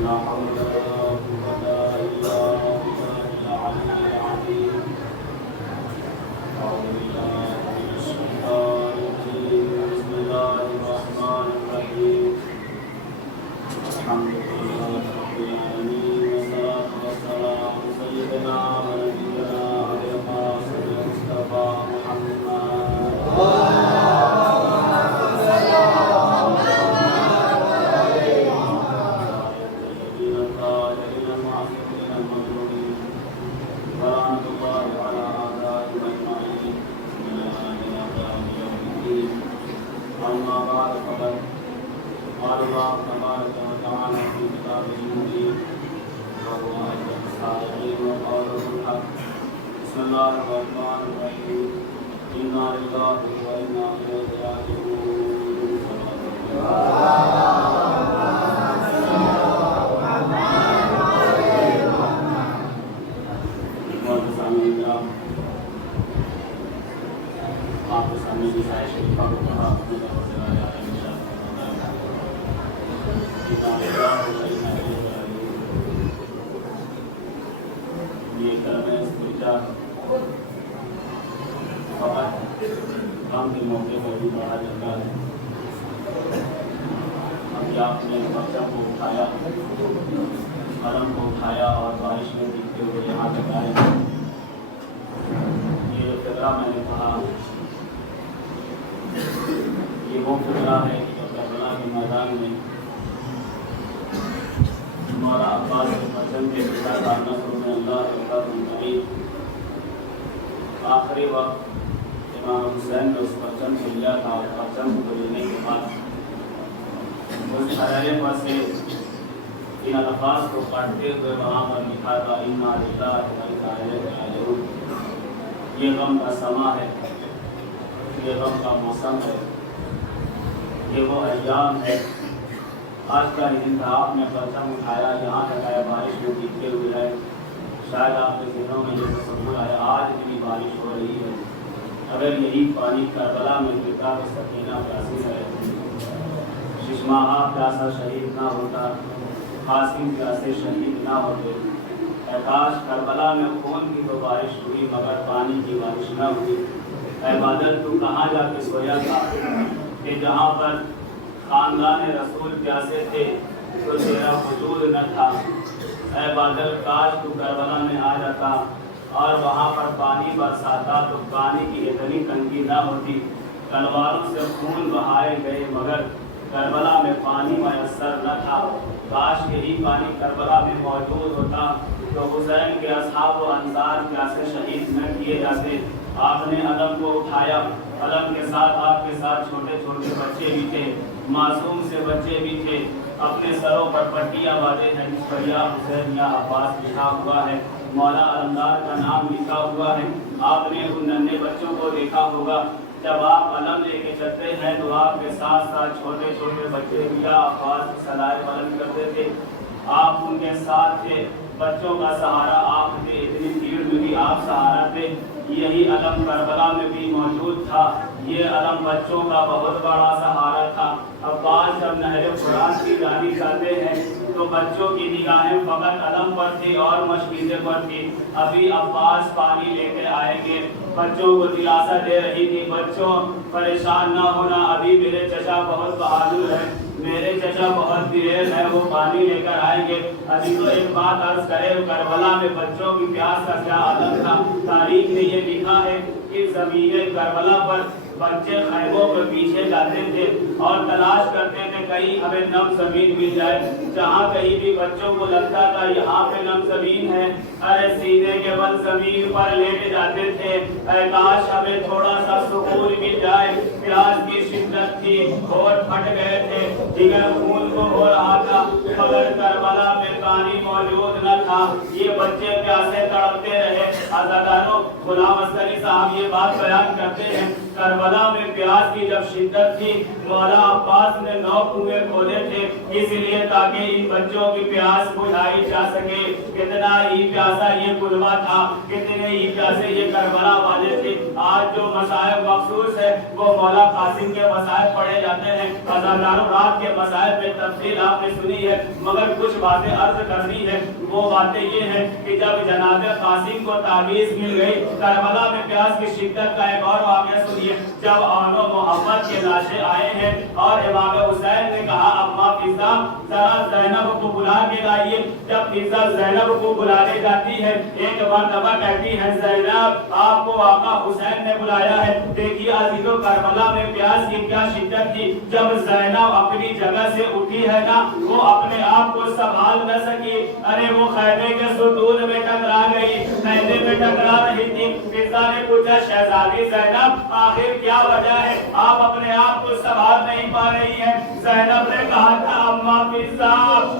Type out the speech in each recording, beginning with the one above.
لا حول ولا قوة إلا بالله العلي العظيم. أعوذ بالله من الشيطان الرجيم. بسم الله الرحمن الرحيم. الحمد لله رب العالمين والصلاة والسلام سيدنا ونبينا أبي القاسم المصطفى محمد. أما بعد فقد قال الله تبارك وتعالى في كتابه المبين وهو أصدق الصادقين وقوله الحق. بسم الله الرحمن الرحيم. إنا لله وإنا إليه راجعون. آپ کے سامنے کی سائے شریفہ کو پڑھا اپنے طرف سے آیا ہے یہ کرم استرجاع فقط کام کے موقع پر بھی پڑھا جاتا ہے. ابھی آپ نے بچہ کو اٹھایا، قلم کو اٹھایا اور بارش میں دکھتے ہوئے یہاں تک آئے. یہ فقرہ میں نے کہا یہ وہ فقرہ ہے جو کربلا کے میدان میں مولا عباس کے پرچم کے پتا کا نصر میں اللہ کریم آخری وقت امام حسین نے اس پرچم کو لیا تھا اور پرچم کو لینے کے بعد اس حرارے پر سے ان الفاظ کو پڑھتے ہوئے وہاں پر لکھا تھا انا للہ و انا الیہ راجعون. یہ غم کا سما ہے، یہ غم کا موسم ہے، یہ وہ ایام ہے. آج کا یہ دن تھا، آپ نے پرچم اٹھایا، یہاں تک آیا، بارش میں بھیگتے ہوئے ہے. شاید آپ کے ذہنوں میں یہ تصور آیا آج اتنی بارش ہو رہی ہے، اگر یہی پانی کربلا میں گرتا تو سکینہ پیاسی نہ رہتی، ششماہا پیاسا شہید نہ ہوتا، قاسم پیاسے شہید نہ ہوتے. اے کاش کربلا میں خون کی تو بارش ہوئی مگر پانی کی بارش نہ ہوئی. اے بادل تو کہاں جا کے سویا تھا کہ جہاں پر خاندان رسول پیاسے تھے تو تیرا وجود نہ تھا. اے بادل کاش تو کربلا میں آ جاتا اور وہاں پر پانی برساتا تو پانی کی اتنی تنگی نہ ہوتی. تلواروں سے خون بہائے گئے مگر کربلا میں پانی میسر نہ تھا. کاش یہی پانی کربلا میں موجود ہوتا تو حسین کے اصحاب و انصار پیاسے شہید نہ کیے جاتے. آپ نے علم کو اٹھایا، علم کے ساتھ آپ کے ساتھ چھوٹے چھوٹے بچے بھی تھے، معصوم سے بچے بھی تھے. اپنے سروں پر پٹیاں باندھے ہیں جس پر یا حسین یا عباس لکھا ہوا ہے، مولا علمدار کا نام لکھا ہوا ہے. آپ نے ان ننھے بچوں کو دیکھا ہوگا، جب آپ علم لے کے چلتے ہیں تو آپ کے ساتھ ساتھ چھوٹے چھوٹے بچے بھی یا عباس کی صدائے بلند کرتے تھے. آپ ان کے ساتھ تھے، بچوں کا سہارا آپ تھے، اتنی بھیڑ میں بھی آپ سہارا تھے. یہی علم کربلا میں بھی موجود تھا، یہ علم بچوں کا بہت بڑا سہارا تھا. عباس جب نہر فرات کی جانب جاتے ہیں تو بچوں کی نگاہیں فقط علم پر تھی اور مشکیزے پر تھی. ابھی عباس پانی لے کے آئیں گے، بچوں کو دلاسا دے رہی تھی، بچوں پریشان نہ ہونا، ابھی میرے چچا بہت بہادر ہیں، میرے چچا بہت دیر ہے، وہ پانی لے کر آئیں گے. ابھی تو ایک بات عرض کرے، کربلا میں بچوں کی پیاس کا کیا عالم تھا. تاریخ نے یہ لکھا ہے کہ زمین کربلا پر بچے خیموں کے پیچھے جاتے تھے اور تلاش کرتے تھے کہیں ہمیں نم زمین مل جائے. جہاں کہیں بھی بچوں کو لگتا تھا یہاں پہ نم زمین ہے، ارے سینے کے بل زمین پر لیٹ جاتے تھے. اے کاش ہمیں تھوڑا سا سکون مل جائے. پیاس کی شدت تھی، ہونٹ پھٹ گئے تھے، جگر خون کو ہو رہا تھا مگر کربلا میں پانی موجود نہ تھا. یہ بچے پیاسے تڑپتے رہے. عزاداروں، غلام عسکری صاحب یہ بات بیان کرتے ہیں کربلا میں پیاس کی جب شدت تھی مولا عباس نے 9 کنویں کھودے تھے اس لیے تاکہ ان بچوں کی پیاس بجھائی جا سکے. کتنا ہی پیاسا یہ کلبہ تھا, کتنے ہی پیاسے یہ کربلا والے تھے. آج جو مسائل مخصوص ہے وہ مولا قاسم کے مسائل پڑھے جاتے ہیں. ہزاروں رات کے مسائل میں تفصیل آپ نے سنی ہے, مگر کچھ باتیں عرض کرنی ہے. وہ باتیں یہ ہیں کہ جب جناب قاسم کو تعویذ مل گئی, کربلا میں پیاس کی شدت کا ایک اور واقعہ سنیے. جب آن و محمد کے لاشیں آئے ہیں اور امام حسین نے کہا اما فضا ذرا زینب کو بلا کے لائیے. جب فضا زینب کو بلانے جاتی ہے ایک مرتبہ کہتی ہے زینب آپ کو آقا حسین نے بلایا ہے. دیکھیے عزیزو کربلا میں پیاس کی کیا شدت تھی. جب زینب اپنی جگہ سے اٹھی ہے نا وہ اپنے آپ کو سنبھال نہ سکی. ارے وہ خیمے کے ستون میں ٹکرا گئی, خیمے میں ٹکرا رہی تھی. فضا نے پوچھا شہزادی زینب آخر کیا وجہ ہے, آپ اپنے آپ کو سنبھال نہیں پا رہی ہیں. زینب نے کہا تھا اما فضا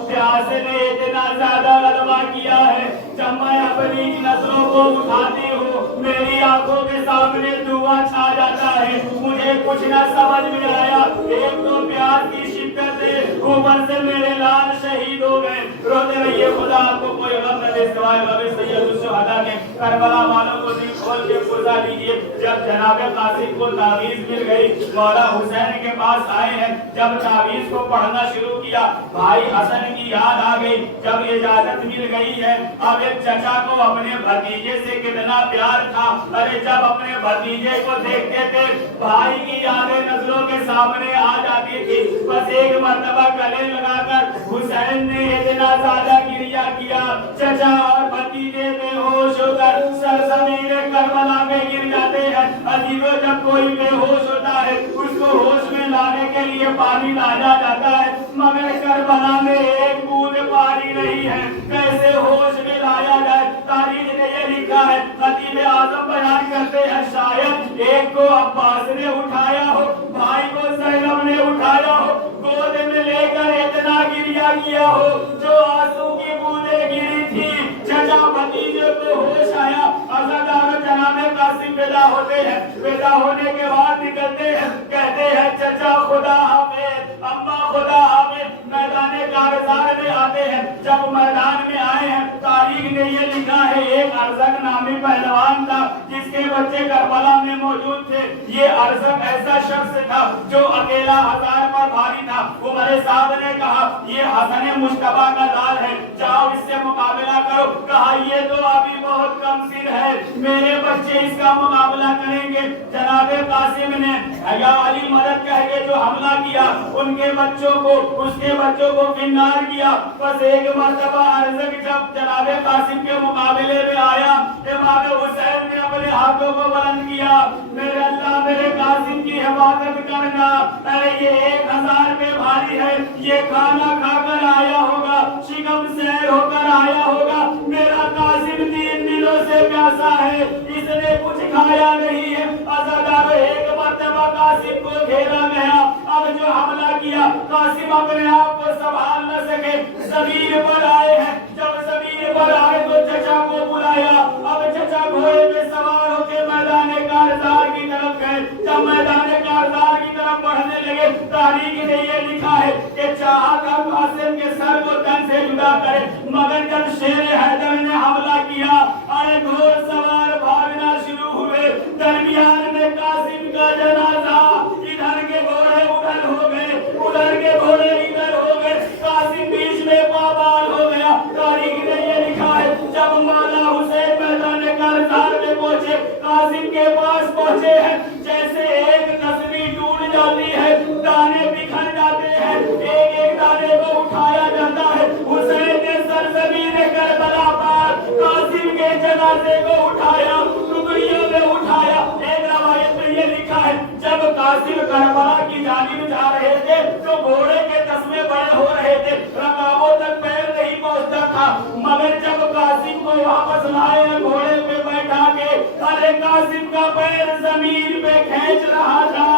پیاس نے اتنا زیادہ غلبہ کیا ہے, جب میں اپنی نظروں کو اٹھاتی ہوں میری آنکھوں کے سامنے دھواں چھا جاتا ہے. مجھے کچھ نہ سمجھ میں آیا, ایک تو پیاس کی شدت ہے اوپر سے میرے لال شہید ہو گئے. روتے رہیے, خدا آپ کو کوئی غم نہ دے سوائے غم سید الشہداء کے. کربلا والوں کو دل کھول کے پرزا دیجیے. جب جناب قاسم کو تعویذ مل گئی مولا حسین کے پاس آئے ہیں. جب تعویذ کو پڑھنا شروع کیا بھائی حسن کی یاد آ گئی. جب اجازت مل گئی ہے اب ایک چچا کو اپنے بھتیجے سے کتنا پیار تھا. ارے جب اپنے بھتیجے کو دیکھتے تھے بھائی کی یادیں نظروں کے سامنے آ جاتی تھی. بس ایک مرتبہ گلے لگا کر حسین نے اتنا زیادہ گریہ کیا چچا اور بھتیجے بے ہوش ہو کر سرزمین کربلا میں گر جاتے ہیں. عزیزو جب کوئی بے ہوش ہوتا ہے اس کو ہوش میں لانے کے لیے پانی لایا جاتا ہے, مگر کربلا میں ایک بوند پانی نہیں ہے, کیسے ہوش میں لایا جائے. تاریخ نے یہ لکھا ہے, خطیب اعظم بیان کرتے ہیں شاید ایک کو عباس نے اٹھایا ہو, بھائی کو زینب نے اٹھایا ہو, گود میں لے کر اتنا گریہ کیا ہو جو آنسو کی بوندیں گری تھی. چچا بھتیجے کو ہوش آیا. عزادار جناب قاسم پیدا ہوتے ہیں, پیدا ہونے کے بعد نکلتے ہیں, کہتے ہیں چچا خدا حافظ, اما خدا حافظ. میدان کارزار میں آتے ہیں. جب میدان میں آئے ہیں تاریخ نے یہ لکھا ہے ایک ارزق نامی پہلوان تھا جس کے بچے کربلا میں موجود تھے. یہ ارزق ایسا شخص تھا جو اکیلا ہزار پر بھاری تھا. عمر صاحب نے کہا یہ حسن مجتبیٰ کا لال ہے, جاؤ اس سے مقابلہ کرو. کہا یہ تو ابھی بہت کم سن ہے, میرے بچے اس کا مقابلہ کریں گے. جناب قاسم نے حیا علی مدد کہہ کے جو حملہ کیا ان کے بچوں کو اس کے بچوں کو فنار کیا. بس ایک مرتبہ ارزق جب جناب قاسم کے مقابلے میں آیا امام حسین نے اپنے ہاتھوں کو بلند کیا, میرے اللہ میرے قاسم کی حفاظت کرنا. ارے یہ 1000 پہ بھاری ہے, یہ کھانا کھا کر آیا ہوگا, شکم سیر ہو کر آیا ہوگا. میرا قاسم 3 دنوں سے پیاسا ہے, اس نے کچھ کھایا نہیں ہے. عزادار ایک مرتبہ قاسم کو گھیرا گیا. اب جو حملہ کیا قاسم اپنے آپ کو سنبھال نہ سکے, زمین پر آئے ہیں. جب زمین پر آئے تو چچا کو بلایا. اب چچا گھوڑے پہ سوار ہو کے میدان کارزار کی طرف گئے. جب میدان کارزار کی طرف بڑھنے لگے تاریخ نے یہ لکھا ہے کہ چاہا تھا قاسم کے سر کو تن سے جدا کرے, مگر جب شیر حیدر نے حملہ کیا ارے گھوڑ سوار بھاگنا شروع ہوئے. درمیان میں قاسم کا جنازہ, ادھر کے گھوڑے ادھر ہو گئے, ادھر کے گھوڑے ادھر ہو گئے, قاسم بیچ میں پامال ہو گیا. تاریخ نے یہ لکھا ہے جب مولا حسین میدان کارزار میں پہنچے قاسم کے پاس پہنچے ہیں, جیسے ایک تصویر ٹوٹ جاتی ہے, دانے بکھر جاتے ہیں, ایک ایک دانے کو اٹھایا جاتا ہے. حسین نے سرزمین کربلا پر قاسم کے جنازے کو اٹھایا, ٹکڑیوں میں اٹھایا. ایک روایت میں یہ لکھا ہے جب قاسم کربلا کی جانب جا رہے تھے تو گھوڑے کے تسمے بڑے ہو رہے تھے, رکابوں تک پیر نہیں پہنچتا تھا, مگر جب قاسم کو واپس لائے گھوڑے پہ بیٹھا کے ارے قاسم کا پیر زمین پہ کھینچ رہا تھا.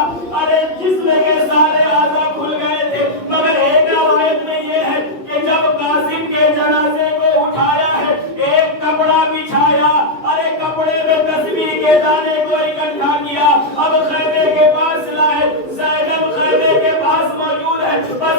ارے جسم کے سارے اعضاء کھل گئے تھے. مگر ایک روایت میں یہ ہے کہ جب قاسم کے جنازے کو اٹھایا ہے ایک کپڑا بچھایا, ارے کپڑے میں تسبیح کے دانے کو اکٹھا کیا. اب خیمے